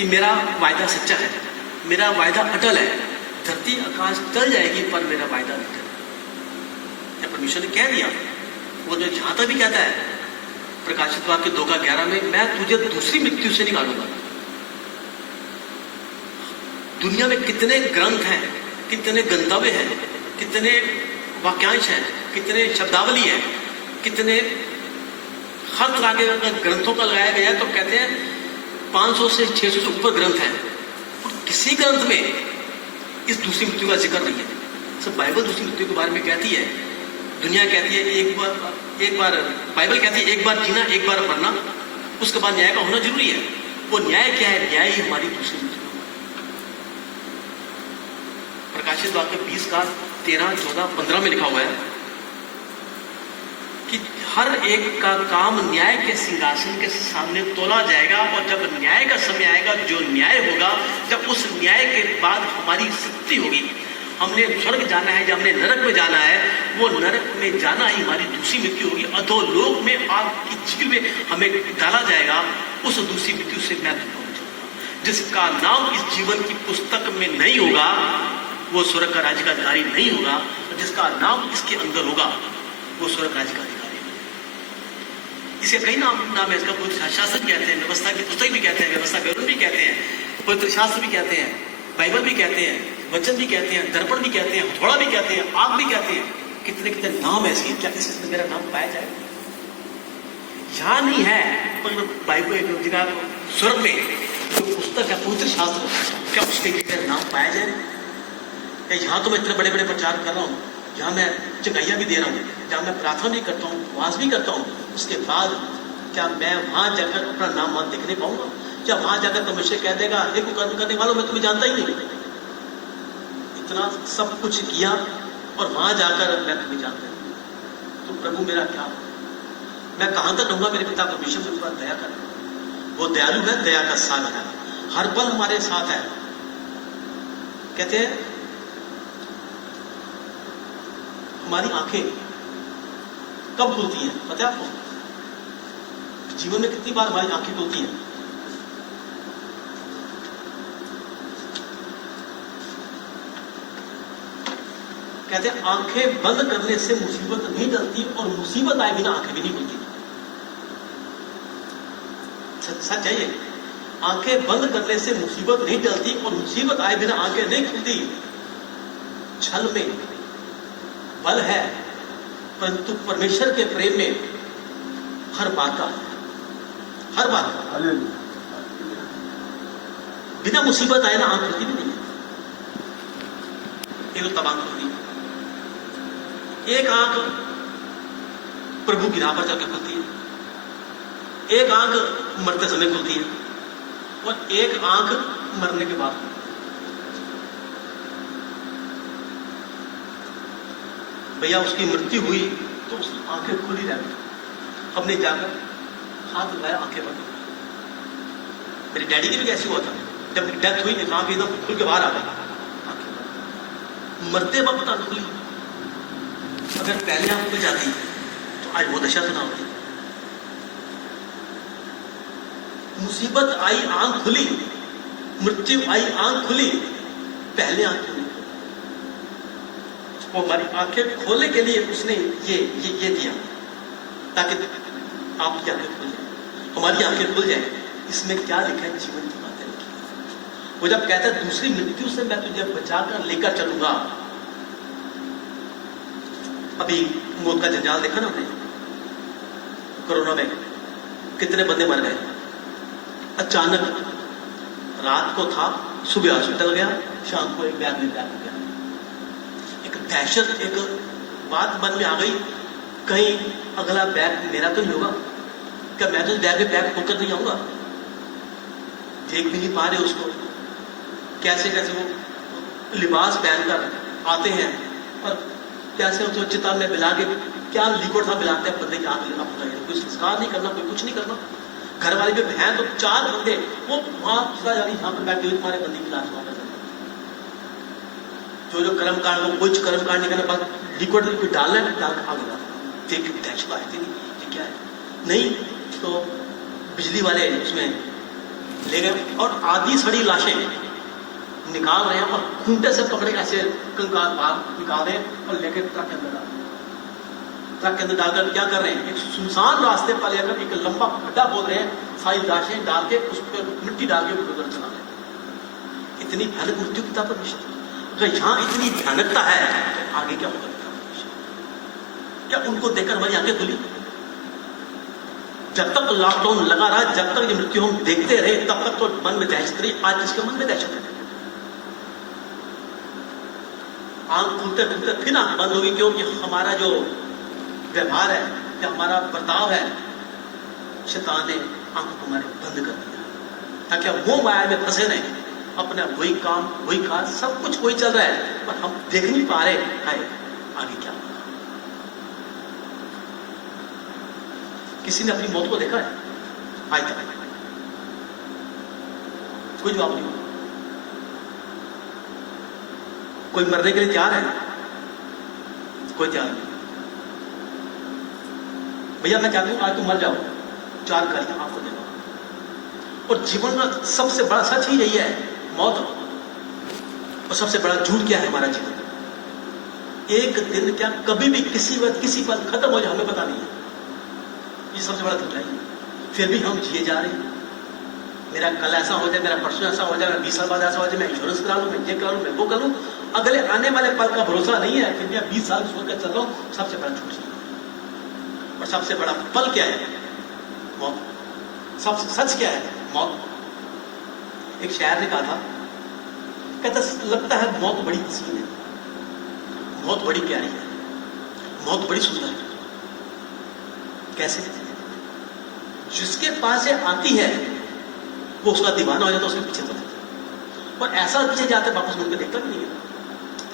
कि मेरा वायदा सच्चा है, मेरा वायदा अटल है, धरती आकाश टल जाएगी पर मेरा वायदा अटल है। परमेश्वर ने कह दिया, वो जो जहां तक भी कहता है प्रकाशित वाक्य 2:11 में, मैं तुझे दूसरी मृत्यु से निकालूंगा। दुनिया में कितने ग्रंथ हैं, कितने गंतव्य हैं, कितने वाक्यांश हैं, कितने शब्दावली है, कितने हर तरह के ग्रंथों का लगाया गया है। तो कहते हैं 500 से 600 से ऊपर ग्रंथ हैं, और किसी ग्रंथ में इस दूसरी मृत्यु का जिक्र नहीं है। सब बाइबल दूसरी मृत्यु के बारे में कहती है। दुनिया कहती है एक बार बाइबल कहती है एक बार जीना, एक बार मरना, उसके बाद न्याय का होना जरूरी है। वो न्याय क्या है? न्याय ही हमारी दूसरी मृत्यु। प्रकाशित वाक्य 20:13-14-15 में लिखा हुआ है कि हर एक का काम न्याय के सिंहासन के सामने तोला जाएगा, और जब न्याय का समय आएगा, जो न्याय होगा, जब उस न्याय के बाद हमारी स्थिति होगी, हमने स्वर्ग जाना है या हमने नरक में जाना है, वो नरक में जाना ही हमारी दूसरी मृत्यु होगी। अधोलोक में आग की झील में हमें डाला जाएगा। उस दूसरी मृत्यु से मैं बचाऊंगा। जिसका नाम इस जीवन की पुस्तक में नहीं होगा वो स्वर्ग का राज्य का अधिकारी नहीं होगा, और जिसका नाम इसके अंदर होगा वो स्वर्ग राज्य का अधिकारी है। इसके कई नाम है। इसका पवित्र शास्त्र कहते हैं, व्यवस्था की पुस्तक भी कहते हैं, व्यवस्था विवरण भी कहते हैं, पवित्र शास्त्र भी कहते हैं, बाइबल भी कहते हैं, वचन भी कहते हैं, दर्पण भी कहते हैं, हथौड़ा भी कहते हैं, आग भी कहते हैं। कितने कितने नाम है इसके। क्या इसमें मेरा नाम पाया जाए? यहां नहीं है, पर बाइबल जगह स्वर्ग में जो पुस्तक है, पवित्र शास्त्र, क्या उसके मेरा नाम पाया जाए? यहाँ तो मैं इतने बड़े बड़े प्रचार कर रहा हूँ, जहाँ मैं चंगाइयाँ भी दे रहा हूँ, जहाँ मैं प्रार्थना भी करता हूँ, उपवास भी करता हूँ, उसके बाद क्या मैं वहां जाकर अपना नाम वहां देखने पाऊंगा? क्या वहां जाकर परमेश्वर कह देगा, देखो कर्म करने वालों मैं तुम्हें जानता ही नहीं, इतना सब कुछ किया और वहां जाकर मैं तुम्हें जानता नहीं, तो प्रभु मेरा क्या? मैं कहां तक रहूंगा? मेरे पिता परमेश्वर मुझ पर दया कर, वो दयालु है, दया का सागर है, हर पल हमारे साथ है। कहते हैं हमारी आंखें कब खुलती हैं पता है आपको? जीवन में कितनी बार हमारी आंखें खुलती हैं? कहते हैं आंखें बंद करने से मुसीबत नहीं डरती, और मुसीबत आए बिना आंखें भी नहीं खुलती। सच है ये। आंखें बंद करने से मुसीबत नहीं डरती, और मुसीबत आए बिना आंखें नहीं खुलती। छल में बल है, परंतु परमेश्वर के प्रेम में हर बात का, हर बात का बिना मुसीबत आए ना आंख खुलती भी नहीं है। एक तो तब आंख खुलती है, एक आंख प्रभु की राह पर चलकर खुलती है, एक आंख मरते समय खुलती है, और एक आंख मरने के बाद। भैया उसकी मृत्यु हुई तो उसकी आंखें खुली रहती, हमने जाकर हाथ लगाया, आंखें बंद। मेरे डैडी की भी कैसे हुआ था, जब डेथ हुई आंखें एकदम खुल के बाहर आ गई, आंखें बंद। मरते वक्त आंख खुली। अगर पहले आंख खुल जाती तो आज वो दशा तो ना होती। मुसीबत आई आंख खुली, मृत्यु आई आंख खुली, पहले आंख खुली। वो हमारी आंखें खोलने के लिए उसने ये दिया, ताकि आपकी आंखें खुल जाए, हमारी आंखें खुल जाए। इसमें क्या लिखा है? जीवन की बातें लिखी। वो जब कहता है दूसरी मृत्यु से मैं तुझे बचाकर लेकर चलूंगा। अभी मौत का जंजाल देखा ना हमने, कोरोना में कितने बंदे मर गए। अचानक रात को था, सुबह हॉस्पिटल गया, शाम को एक बैग में बैग हो गया। एक दहशत, एक बात मन में आ गई, कहीं अगला बैग मेरा तो नहीं होगा क्या? मैं तो बैग में बैग होकर नहीं आऊंगा। देख भी नहीं पा रहे उसको, कैसे कैसे वो लिबास पहनकर आते हैं, और कैसे उसको चिता में मिला के क्या लिक्विड था मिलाते हैं बंदे की आंख लेना पड़ता है। कोई संस्कार नहीं करना, कोई कुछ नहीं करना। घर वाले भी हैं तो 4 बंदे वो वहां यहाँ पर बैठे हुए तुम्हारे बंदी की लाश वहां पर जो कर्मकांड, वो कुछ कर्मकांड नहीं करना, बस लिक्विड डालना है, डाल के आगे देख दहशत आती थी ये क्या है। नहीं तो बिजली वाले उसमें ले गए और आधी सड़ी लाशें निकाल रहे हैं और खूंटे से पकड़े ऐसे कंकाल बाहर निकाल रहे हैं और लेकर ट्रक के अंदर डाल रहे हैं। ट्रक के अंदर डालकर क्या कर रहे हैं, एक सुनसान रास्ते पर लेकर एक लंबा खड्डा खोद रहे हैं, सारी लाशें डाल के उस पर मिट्टी डाल के उधर चला रहे हैं। इतनी भयानक मृत्यु की परमिशन, तो यहाँ इतनी भयानकता है तो आगे क्या होगा? क्या उनको देखकर हमारी आंखें खुली? जब तक लॉकडाउन लगा रहा, जब तक ये मृत्यु हम देखते रहे, तब तक तो मन में दहशत रही। आज इसके मन में दहशत है। आंख खुलते खुलते फिर आंख बंद होगी, क्योंकि हमारा जो व्यवहार है या हमारा बर्ताव है, शैतान ने आंख को हमारे बंद कर दिया ताकि हम वो माया में फंसे रहे। अपना वही काम वही काज सब कुछ वही चल रहा है, पर हम देख नहीं पा रहे है आगे क्या होगा। किसी ने अपनी मौत को देखा है आज तक? कोई जवाब नहीं। कोई मरने के लिए तैयार है? कोई तैयार नहीं। भैया मैं चाहता हूं आज तुम मर जाओ, 4 गालियां आपको दे दो। और जीवन का सबसे बड़ा सच ही यही है, मौत। और सबसे बड़ा झूठ क्या है हमारा जीवन? एक दिन क्या कभी भी किसी वक्त किसी पल खत्म हो जाए हमें पता नहीं है। ये सबसे बड़ा झूठ है। फिर भी हम जिए जा रहे हैं। मेरा कल ऐसा हो जाए, मेरा परसों ऐसा हो जाए, 20 साल बाद ऐसा हो जाए, मैं इंश्योरेंस करा लूं, मैं ये करा लूं, मैं वो कर लूं। अगले आने वाले पल का भरोसा नहीं है। फिर मैं 20 साल सोचकर चल रहा हूं। सबसे बड़ा झूठ है। और सबसे बड़ा पल क्या है? मौत। सबसे सच क्या है? मौत। एक शायर ने कहा था, कहता लगता है मौत बड़ी हसीन है, मौत बड़ी प्यारी है, मौत बड़ी सुंदर है। कैसे? जिसके पास से आती है वो उसका दीवाना हो जाता है, उसके पीछे चला जाता है। और ऐसा पीछे जाता है वापस मुझे देखता भी नहीं है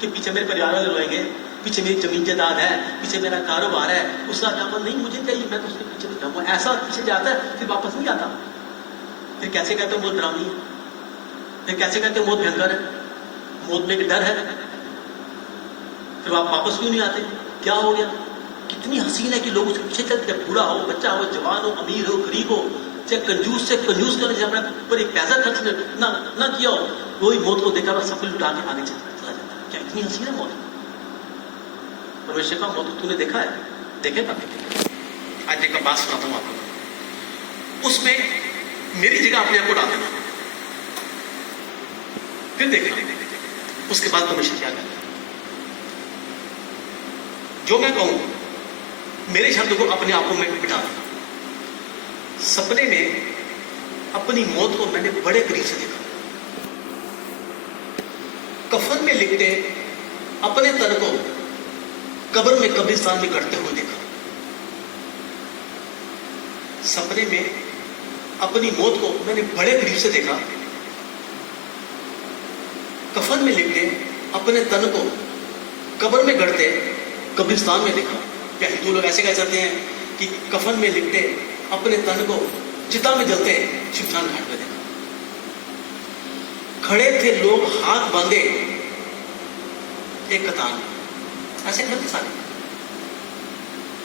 कि पीछे मेरे परिवार वाले रोएंगे, पीछे मेरी जमीन जायदाद है, पीछे मेरा कारोबार है, उसका क्या नहीं मुझे चाहिए, मैं तो उसके पीछे नहीं जाऊंगा। ऐसा पीछे जाता है फिर वापस नहीं आता। फिर कैसे कहते हो मौत डरावनी है? फिर कैसे कहते हो मौत भयंकर है? मौत में एक डर है। फिर आप वापस क्यों नहीं आते? क्या हो गया? कितनी हसीन है कि लोग उसके पीछे चलते हैं। बूढ़ा हो, बच्चा हो, जवान हो, अमीर हो, गरीब हो, चाहे कंजूस से कंजूस करने अपने पर एक पैसा खर्च ना किया हो, वही मौत को देखा सब कुछ लुटा के आगे चला जाता है। क्या इतनी हसीन है मौत? परमेश्वर का मौत तूने देखा है? देखेगा? आज एक बात सुनाता हूं आपको, उसमें मेरी जगह अपने आप को डाल देना, फिर देखना उसके बाद परमेश्वर क्या करता है। जो मैं कहूं मेरे शब्द को अपने आप को मैं मिटा दूं। सपने में अपनी मौत को मैंने बड़े करीब से देखा। कफन में लिपटे अपने तन को कब्र में कब्रिस्तान में गड़ते हुए देखा। सपने में अपनी मौत को मैंने बड़े करीब से देखा। कफन में लिपटे अपने तन को कब्र में गड़ते कब्रिस्तान में देखा। क्या हिंदू लोग ऐसे कह सकते हैं कि कफन में लिपटे अपने तन को चिता में जलते शमशान घाट में देखा। खड़े थे लोग हाथ बांधे एक कतार में, ऐसे खड़े थे सारे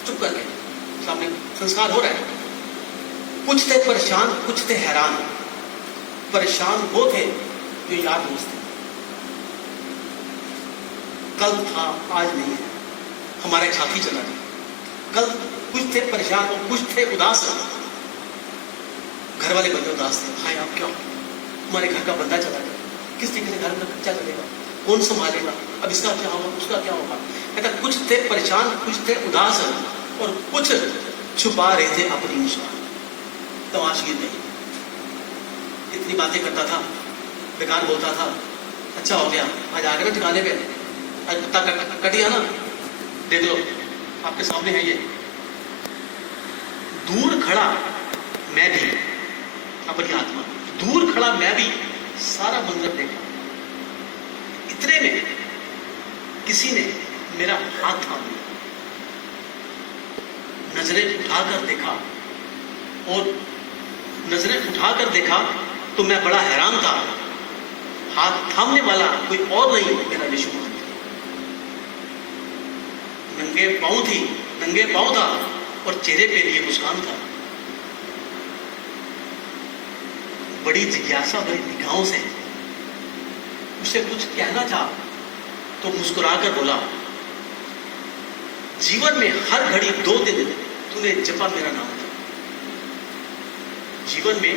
चुप करके, सामने संस्कार हो रहा है। कुछ थे परेशान, कुछ थे हैरान। परेशान वो थे जो याद दोस्त थे, कल था आज नहीं है, हमारा एक साथी चला गया। कल कुछ थे परेशान और कुछ थे उदास। घर वाले बंदे उदास थे, भाई आप क्या, हमारे घर का बंदा चला गया, किस तरीके से घर में बच्चा चलेगा, कौन संभालेगा, अब इसका क्या होगा, उसका क्या होगा। कहता कुछ थे परेशान, कुछ थे उदास और कुछ छुपा रहे थे अपनी मुस्कान। तमाशगीर नहीं, इतनी बातें करता था, बेकार बोलता था। अच्छा हो गया आज आ गए ना ठिकाने पे, आज पत्ता कट गया ना, देख लो आपके सामने है ये। दूर खड़ा मैं भी, अपनी आत्मा दूर खड़ा मैं भी सारा मंजर देखा। इतने में किसी ने मेरा हाथ थाम लिया, नजरें उठाकर देखा, और नजरें उठाकर देखा तो मैं बड़ा हैरान था। हाथ थामने वाला कोई और नहीं, मेरा यीशु था। नंगे पांव था और चेहरे पे लिए मुस्कान था। बड़ी जिज्ञासा भरी निगाहों से उसे कुछ कहना था, तो मुस्कुराकर बोला, जीवन में हर घड़ी 2 दिन तूने जपा मेरा नाम था। जीवन में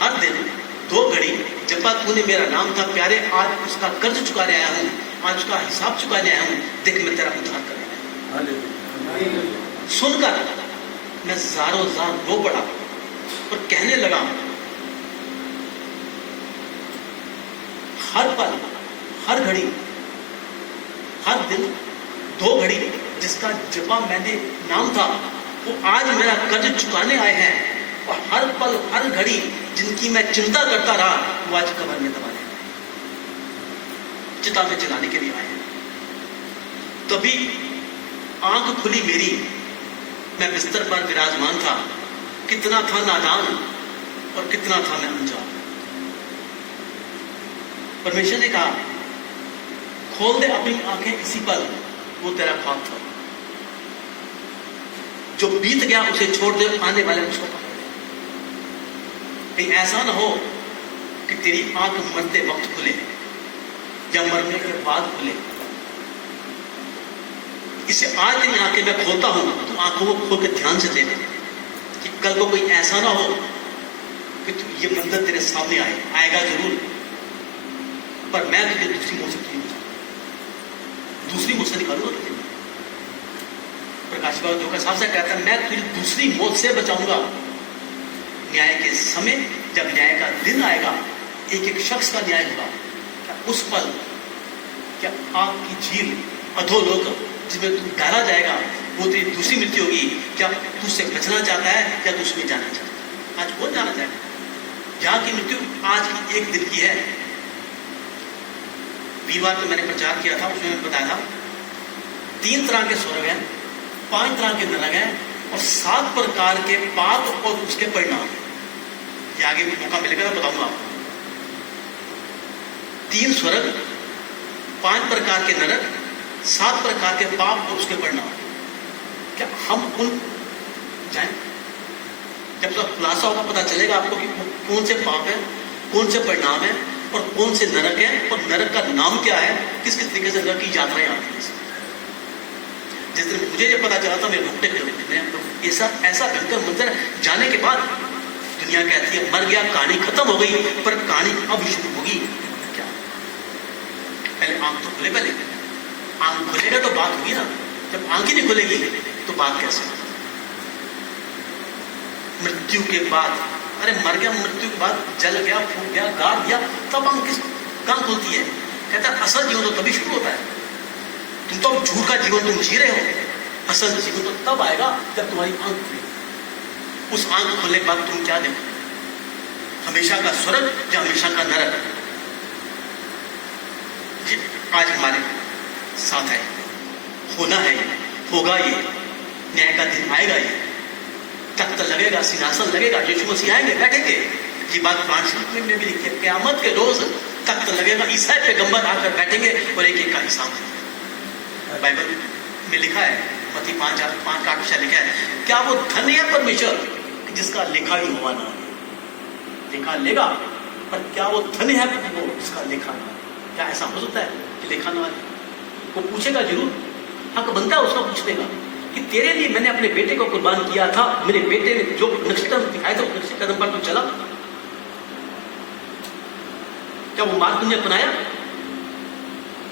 हर दिन 2 घड़ी जपा तूने मेरा नाम था प्यारे, आज उसका कर्ज चुकाने आया हूं, आज उसका हिसाब चुकाने आया हूं, देख मैं तेरा उद्धार करने आया हूं। सुनकर मैं ज़ारों ज़ार रो पड़ा और कहने लगा, हर पल, हर घड़ी, हर दिन 2 घड़ी जिसका जपा मैंने नाम था, वो आज मेरा कर्ज चुकाने आए हैं। और हर पल, हर घड़ी जिनकी मैं चिंता करता रहा, वो आज कब्र में दबाने, चिता में जलाने के लिए आए हैं। तभी आंख खुली मेरी, मैं बिस्तर पर विराजमान था। कितना था नादान और कितना था मैं अनजान। परमेश्वर ने कहा, खोल दे अपनी आंखें इसी पल, वो तेरा ख्वाब था। जो बीत गया उसे छोड़ दे, आने वाले उसको पकड़। कहीं ऐसा ना हो कि तेरी आंख मरते वक्त खुले या मरने के बाद खुले। इसे आज तेरी आंखें मैं खोलता हूं, तो आंखों को खोल के ध्यान से देख कि कल को कोई ऐसा ना हो कि ये मंदिर तेरे सामने आएगा जरूर, पर मैं तुझे दूसरी मुंह से दूसरी मुझसे निकालूंगा तुझे। प्रकाश बाबा जो का साहब से कहता है, मैं तुझे दूसरी मौत से बचाऊंगा। न्याय के समय, जब न्याय का दिन आएगा, एक एक शख्स का न्याय होगा। क्या उस पल, क्या आग की झील, अधोलोक जिसमें तू डाला जाएगा, वो तेरी दूसरी मृत्यु होगी। क्या तू उससे बचना चाहता है या तू उसमें जाना चाहता है? आज कौन जाना चाहता है? जहां की मृत्यु आज की एक दिन की है। वीरवार को मैंने प्रचार किया था, उसमें मैंने बताया था 3 तरह के स्वर्ग हैं, 5 तरह के नरक हैं और 7 प्रकार के पाप और उसके परिणाम। ये आगे भी मौका मिलेगा तो बताऊंगा आपको। 3 स्वर्ग, 5 प्रकार के नरक, 7 प्रकार के पाप और उसके परिणाम। क्या हम उन जाएं? जब तक खुलासा होगा पता चलेगा आपको कि कौन से पाप है, कौन से परिणाम है और कौन से नरक है, और नरक का नाम क्या है, किस किस तरीके से नरक की यात्राएं आती हैं। जिस दिन मुझे ये पता चला था, मेरे घुटने खड़े, ऐसा भयंकर मंजर जाने के बाद दुनिया कहती है मर गया, कहानी खत्म हो गई, पर कहानी अब शुरू होगी। क्या पहले आंख तो खुले, पहले आंख खुलेगा तो बात होगी ना। जब आंख ही नहीं खुलेगी तो बात कैसे? मृत्यु के बाद, अरे मर गया, मृत्यु के बाद जल गया, फूट गया, गाड़ दिया, तब आंख किस कहां खुलती है? कहता है असल जीवन तो तभी शुरू होता है। तुम तो झूठ का जीवन तुम जी रहे हो, असल जीवन तो तब आएगा जब तुम्हारी आंख खुले। उस आंख खुलने के बाद तुम क्या देखो? हमेशा का स्वर्ग या हमेशा का नरक? आज हमारे साथ है, होना है, होगा ये, न्याय का दिन आएगा, ये तख्त लगेगा, सिंहासन लगेगा, यीशु मसीह आएंगे, बैठेंगे। ये बात कुरान शरीफ में भी लिखी है, क़यामत के रोज तख्त लगेगा, ईसाई पैगंबर आकर बैठेंगे और एक एक का हिसाब देंगे। बाइबल में लिखा है, मत्ती 5:8 लिखा है, क्या वो धन्य है परमेश्वर जिसका लेखा ही हुआ ना? लेखा लेगा, पर क्या वो धन्य है वो जिसका लेखा ना? क्या ऐसा हो सकता है कि लेखा ना आए? वो पूछेगा जरूर, हक बनता है उसका पूछने का कि तेरे लिए मैंने अपने बेटे को कुर्बान किया था, मेरे बेटे ने जो नक्शा दिखाया था उस कदम पर तू चला? क्या वो मार्ग तुमने अपनाया?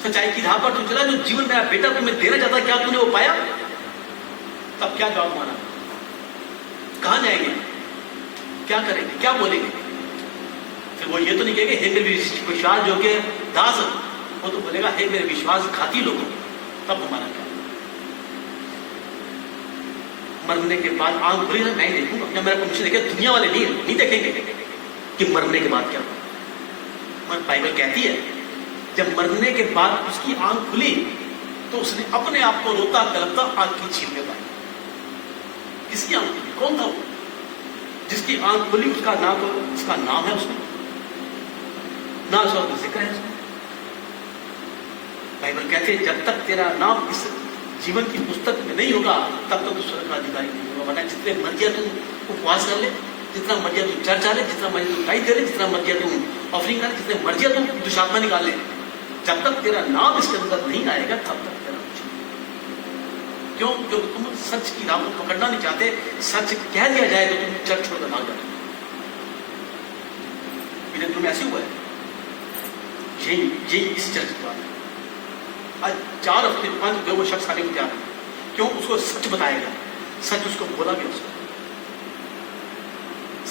सच्चाई की राह पर तू चला? जो जीवन मेरा बेटा तुम्हें देना चाहता, क्या तूने वो पाया? तब क्या जवाब माना? कहां जाएंगे? क्या करेंगे? क्या बोलेंगे? फिर वो ये तो नहीं कहेंगे हे मेरे विश्वास योग्य दास, वो तो बोलेगा हे मेरे विश्वासघाती लोगों। तब हमारा क्या? मरने के बाद आंख खुली ना, मैं ही देखूंगा। जब मेरा परमेश्वर देखे, दुनिया वाले नहीं देखेंगे कि मरने के बाद क्या। मगर बाइबल कहती है जब मरने के बाद उसकी आंख खुली तो उसने अपने आप को रोता कलपता आग की झील में पाया। किसकी आंख खुली? कौन था वो जिसकी आंख खुली? उसका नाम है उसमें ना, उसका जिक्र है उसमें। बाइबल कहते हैं जब तक तेरा नाम इस जीवन की पुस्तक में नहीं होगा तब तक तो स्वर्ग का अधिकारी नहीं होगा। वरना जितने मर्जी तुम उपवास कर ले, जितना मर्जी तुम चर्च आ ले, जितना मर्जी तुम टाइट दे ले, जितना मर्जी तुम ऑफरिंग कर, जितने मर्जी तुम दुष्टात्मा निकाल ले, जब तक तेरा नाम इसके अंदर नहीं आएगा तब तक तेरा कुछ नहीं। क्यों? क्योंकि तुम सच की राह को पकड़ना नहीं चाहते। सच कह दिया जाए तो तुम चर्च छोड़कर भाग जाते। तुम ऐसे हुआ है, यही इस चर्च की बात है। आज 4 हफ्ते 5 हफ्ते वो शख्स आने को तैयार है। क्यों? उसको सच बताएगा, सच उसको बोला गया, उसको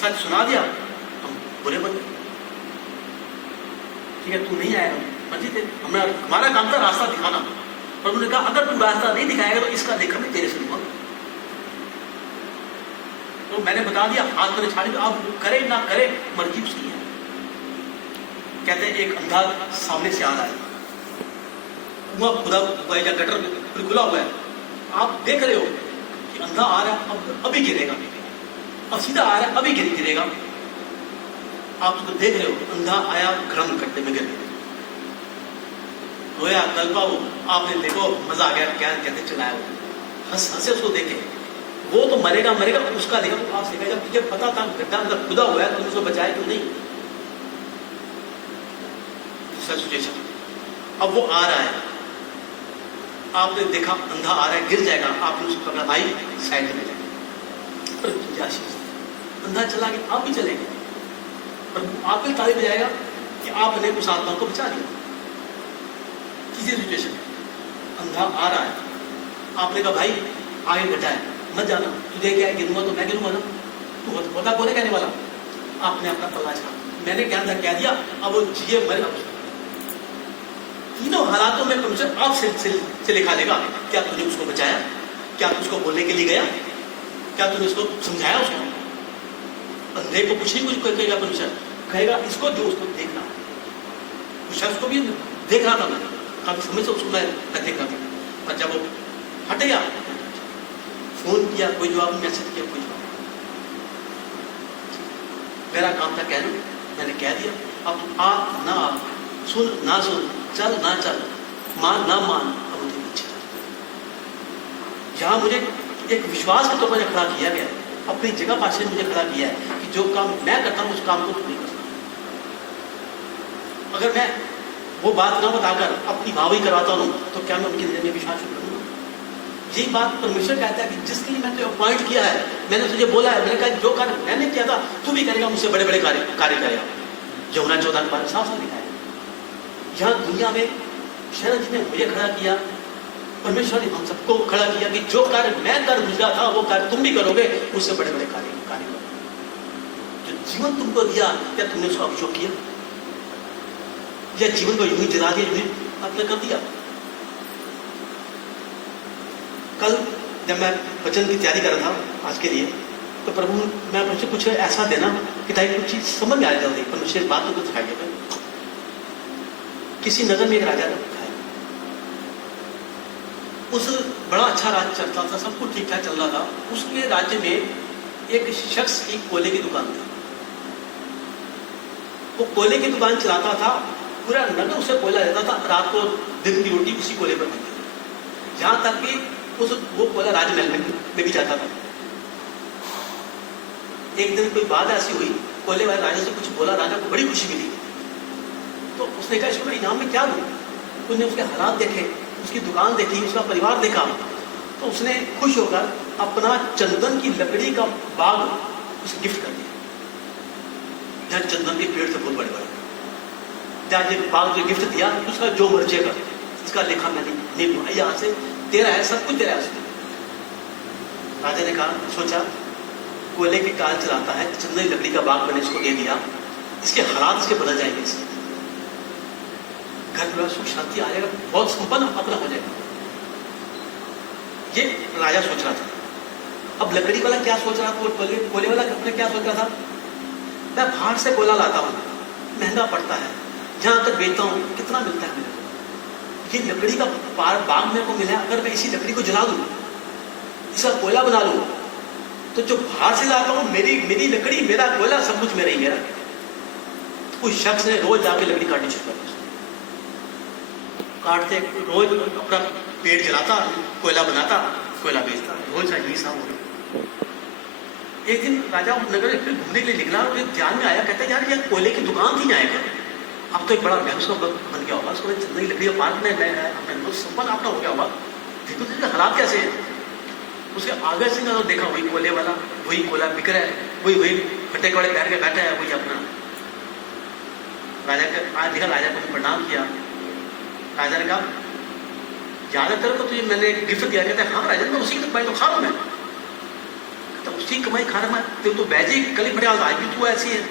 सच सुना दिया, हम बुरे बन गए। ठीक है, तू नहीं आएगा, मर्जी थे, हमारा काम था रास्ता दिखाना। पर उन्होंने कहा अगर तू रास्ता नहीं दिखाएगा तो इसका देखा मैं तेरे से लूंगा। तो मैंने बता दिया, हाथ मैंने छाड़ी, आप करे ना करे मर्जी उसकी है। कहते हैं एक अंधा सामने से आ रहा है, कुआं खुदा हुआ है या गटर खुला हुआ है, आप देख रहे हो कि अंधा आ रहा है, अभी गिरेगा, अब सीधा आ रहा है, अभी गिरेगा। आप उसको देख रहे हो, अंधा आया क्रम करते में गिर रोया, कल्पा, वो आपने देखो मजा आ गया, क्या कहते चलाया, वो हंसे उसको देखे, वो तो मरेगा मरेगा, उसका देखा तो आप देखा, जब तुझे पता था गड्ढा अंदर खुदा हुआ है, तुम उसको बचाए क्यों नहीं? सिचुएशन, अब वो आ रहा है, आपने देखा अंधा आ रहा है, गिर जाएगा, आपने उसको पकड़ा, भाई साइड में जाएगा, पर तुझे आशीष अंधा चला गया, आप भी चलेंगे, पर आप भी ताली बजाएगा कि आपने उस आत्मा को बचा दिया। किसी सिचुएशन अंधा आ रहा है, आपने कहा भाई आगे गड्ढा है, मत जाना, तुझे क्या है, गिरूंगा तो मैं गिरूंगा ना, तू होता कौन है कहने वाला? आपने अपना पल्ला छा, मैंने क्या था कह दिया, अब वो जिए मरे। तीनों हालातों में परमेश्वर आप से लिखा लेगा, क्या तूने उसको बचाया? क्या तू उसको बोलने के लिए गया? क्या तूने उसको समझाया? उसको अंधे को कुछ नहीं कुछ कहेगा परमेश्वर, कहेगा इसको जो उसको देखना। उसको भी देख रहा था मैं, काफी समय से उसको मैं देख रहा था, पर जब वो हट गया, फोन किया कोई जवाब नहीं, मैसेज किया कोई जवाब। मेरा काम था कहना, मैंने कह दिया, अब आ ना आ, सुन ना सुन, चल ना चल, मान ना मान, अब मुझे पीछे जहां मुझे एक विश्वास के तौर पर खड़ा किया गया, अपनी जगह पास मुझे खड़ा किया है कि जो काम मैं करता हूं उस काम को तुम नहीं कर सकता। अगर मैं वो बात ना बताकर अपनी वाहवाही करवाता हूं तो क्या मैं उनकी नजर में विश्वास करूंगा? यही बात परमेश्वर कहता है कि जिसके लिए मैं तुझे अपॉइंट किया है, मैंने तुझे बोला है, मैंने कहा जो कार्य मैंने किया था तू भी करेगा, मुझसे बड़े बड़े कार्य करेगा। यमुना 14 के बारे में साफ साफ लिखा है। यहाँ दुनिया में शरद जी ने मुझे खड़ा किया, परमेश्वर ने हम सबको खड़ा किया कि जो कार्य मैं कर गुजरा था वो कार्य तुम भी करोगे, उससे बड़े बड़े कार्य जो जीवन तुमको दिया, क्या तुमने उसका उपयोग किया? या जीवन को यूं ही जला दिया, यूं ही आपने कर दिया? कल जब मैं वचन की तैयारी कर रहा था आज के लिए, तो प्रभु मैं मुझसे कुछ ऐसा देना कि ताकि कुछ चीज समझ में आ जाए, परमेश्वर बात तो कुछ दिखाई। किसी नगर में एक राजा ने दिखाया, उस बड़ा अच्छा राज्य चलता था, सब कुछ ठीक ठाक चल रहा था। उसके राज्य में एक शख्स की कोयले की दुकान थी, वो कोयले की दुकान चलाता था, पूरा नगर उसे कोयला देता था, रात को दिन की रोटी उसी कोयले पर बनती थी, जहां तक कि वो कोयला राजमहल में भी जाता था। एक दिन कोई बात ऐसी हुई, कोयले वाले राजा से कुछ बोला, राजा को बड़ी खुशी मिली, तो उसने कहा इसको इनाम में क्या दूं? उसने उसके हालात देखे, उसकी दुकान देखी, उसका परिवार देखा, तो उसने खुश होकर अपना चंदन की लकड़ी का बाग उसे गिफ्ट कर दिया। जहाँ चंदन के पेड़ थे बहुत बड़े बड़े, जहाँ ये बाग जो गिफ्ट दिया, उसका जो मर्जी कर, इसका लेखा मैंने नहीं दूंगा, यहाँ से तेरा है, सब कुछ तेरा है उसमें। राजा ने कहा, सोचा कोयले की कार चलाता है, चंदन की लकड़ी का बाग मैंने इसको दे दिया, इसके हालात इसके बदल जाएंगे, इसके घर में सुख शांति आ जाएगा, बहुत संपन्न अपना हो जाएगा। ये राजा सोच रहा था। अब लकड़ी वाला क्या सोच रहा था, कोयले वाला अपने क्या सोच रहा था? मैं बाहर से कोयला लाता हूँ, महंगा पड़ता है, जहां तक बेचता हूँ कितना मिलता है मेरे को, ये लकड़ी का बाग मेरे को मिला है, अगर मैं इसी लकड़ी को जला दूं, इसका कोयला बना लूं, तो जो बाहर से लाता हूँ मेरी लकड़ी, मेरा कोयला, सब कुछ मेरा ही मेरा। उस शख्स ने रोज जाके लकड़ी काटनी शुरू कर दी, काटते रोज अपना पेड़ जलाता, कोयला बनाता, कोयला बेचता, रोज यही सब हो गया। एक दिन राजा नगर फिर घूमने के लिए निकला और ध्यान में आया, कहता है यार ये कोयले की दुकान थी यहाँ का, अब तो एक बड़ा महसूस बन गया होगा, उसको नई लकड़ी पार्क में अपने संपन्न आपका हो गया होगा, देखो तो हालात कैसे हैं। उसके आगे से तो देखा वही कोयले वाला, वही कोयला बिक रहा है, वही फटे कड़े पहन के बैठा है, वही अपना राजा के आज देखा, राजा को प्रणाम किया। राजा ने कहा याद है तेरे को, तुझे मैंने गिफ्ट दिया? कहते हैं हाँ राजा, मैं उसी की कमाई तो खा रहा हूं मैं। तो उसी कमाई खा रहा मैं, तो बैजी कली फटे आज भी तू ऐसी है।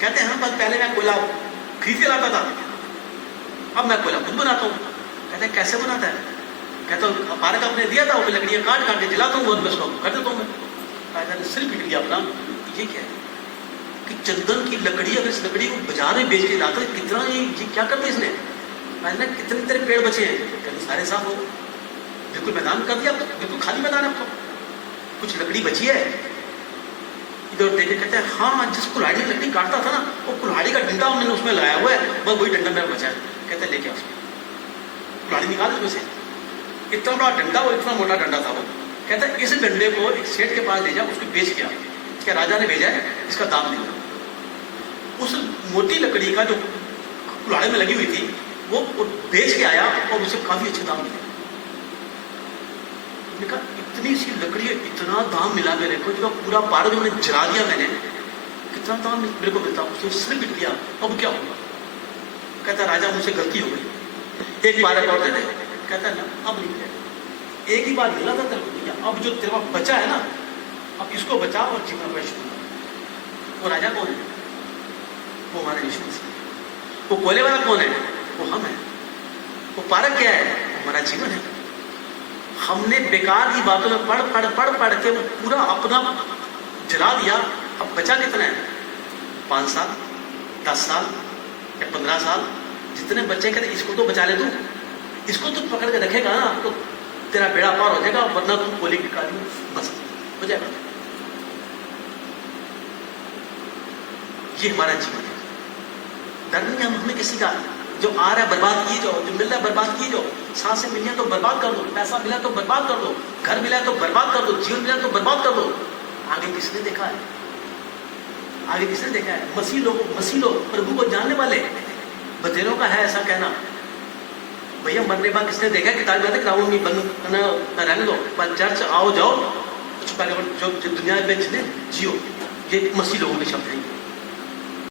कहते हैं हाँ बस पहले मैं कोयला खरीद के लाता था, अब मैं कोयला खुद बनाता हूँ। कहते हैं कैसे बनाता है? कहता हूँ पार्क आपने दिया था, वो लकड़ियाँ काट काट के जलाता हूँ, मैं उसको कर देता हूँ मैं। राजा ने सिर पीट लिया अपना, ये क्या है कि चंदन की लकड़ी, अगर इस लकड़ी को बाजार में बेच के लाता है, कितना ये क्या करते इसने? मैंने कितने तेरे पेड़ बचे हैं? कहते सारे साफ हो, बिल्कुल मैदान कर दिया, बिल्कुल खाली मैदान है, आपको कुछ लकड़ी बची है? इधर देखे, कहते हैं हाँ जिस कुल्हाड़ी की लकड़ी काटता था ना, वो कुल्हाड़ी का डंडा मैंने उसमें लगाया हुआ है, बस वही डंडा मेरा बचा है। कहते हैं लेके उसमें कुल्हाड़ी निकाल उसमें से, इतना बड़ा डंडा और इतना मोटा डंडा था वो। कहता है इस डंडे को एक सेठ के पास ले जा, उसको बेच गया, क्या राजा ने भेजा है, इसका दाम देगा। उस मोटी लकड़ी का जो कुल्हाड़ी में लगी हुई थी वो बेच के आया और उसे काफी अच्छे दाम मिले। कहा इतनी सी लकड़ी, इतना दाम मिला मेरे को, जो पूरा पार्क जो मैंने जला दिया मैंने, कितना दाम मेरे को मिलता? उसने सिर पिट दिया, अब क्या होगा? कहता राजा मुझसे गलती हो गई, एक पार्क और दे दे। कहता ना अब नहीं है, एक ही बार मिला था तेरे को, अब जो तेरे पास बचा है ना, अब इसको बचा और जीवन पर शुरू। वो राजा कौन है? वो हमारे यीशु मसीह। वो कोयले वाला कौन है? वो हम है। वो पार्क क्या है? हमारा जीवन है। हमने बेकार की बातों में पढ़ के वो पूरा अपना जला दिया। अब बचा कितना है? 5 साल, 10 साल या 15 साल, जितने बच्चे कहते इसको तो बचा ले तू, इसको तो पकड़ के रखेगा ना तो तेरा बेड़ा पार हो जाएगा, वरना तू कोयले की काली बस हो जाएगा। ये हमारा जीवन है। डर नहीं हमें किसी का, जो आ रहा है बर्बाद किए जाओ, जो मिल रहा है बर्बाद किए जाओ, सांसें मिली तो बर्बाद कर दो, पैसा मिला तो बर्बाद कर दो, घर मिला तो बर्बाद कर दो, जीवन मिला तो बर्बाद कर दो। आगे किसने देखा है? आगे किसने देखा है? मसीह लोग प्रभु को जानने वाले बतेरों का है ऐसा कहना। भैया मरने बाद किसने देखा है? किताब में किताबों में बंद रहने दो, पर चर्च आओ जाओ, जो दुनिया में जितने जियो, ये मसीह लोगों के शब्द हैं।